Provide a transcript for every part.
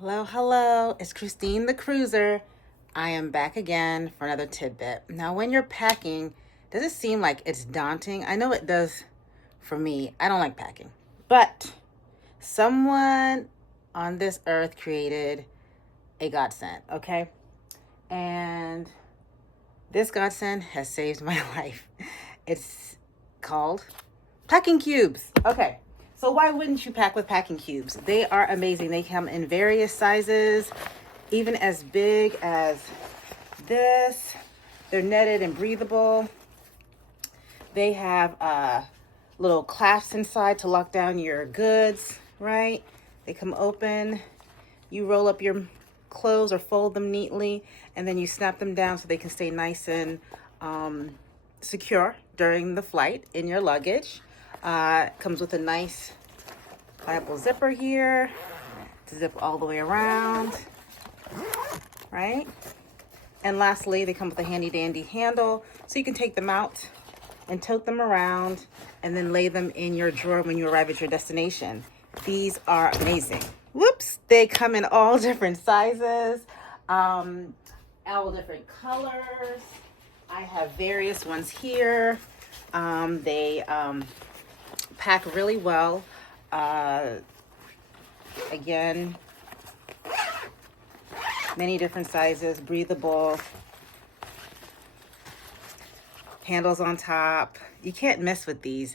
Hello, hello. It's Christine the Cruiser. I am back again for another tidbit. Now, when you're packing, does it seem like it's daunting? I know it does for me. I don't like packing. But someone on this earth created a godsend, okay? And this godsend has saved my life. It's called packing cubes. Okay. So why wouldn't you pack with packing cubes? They are amazing. They come in various sizes, even as big as this. They're netted and breathable. They have little clasps inside to lock down your goods, right? They come open. You roll up your clothes or fold them neatly, and then you snap them down so they can stay nice and secure during the flight in your luggage. Comes with a nice pliable zipper here to zip all the way around, right? And lastly, they come with a handy dandy handle so you can take them out and tote them around and then lay them in your drawer when you arrive at your destination. These are amazing. Whoops, they come in all different sizes, all different colors. I have various ones here. They pack really well. Again, many different sizes, breathable, handles on top. You can't mess with these.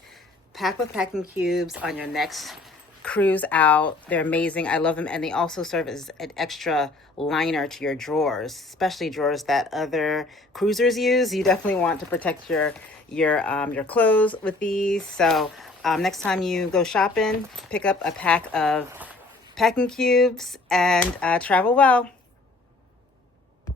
Pack with packing cubes on your next cruise out. They're amazing. I love them, and they also serve as an extra liner to your drawers, especially drawers that other cruisers use. You definitely want to protect your clothes with these. So next time you go shopping, pick up a pack of packing cubes and travel well.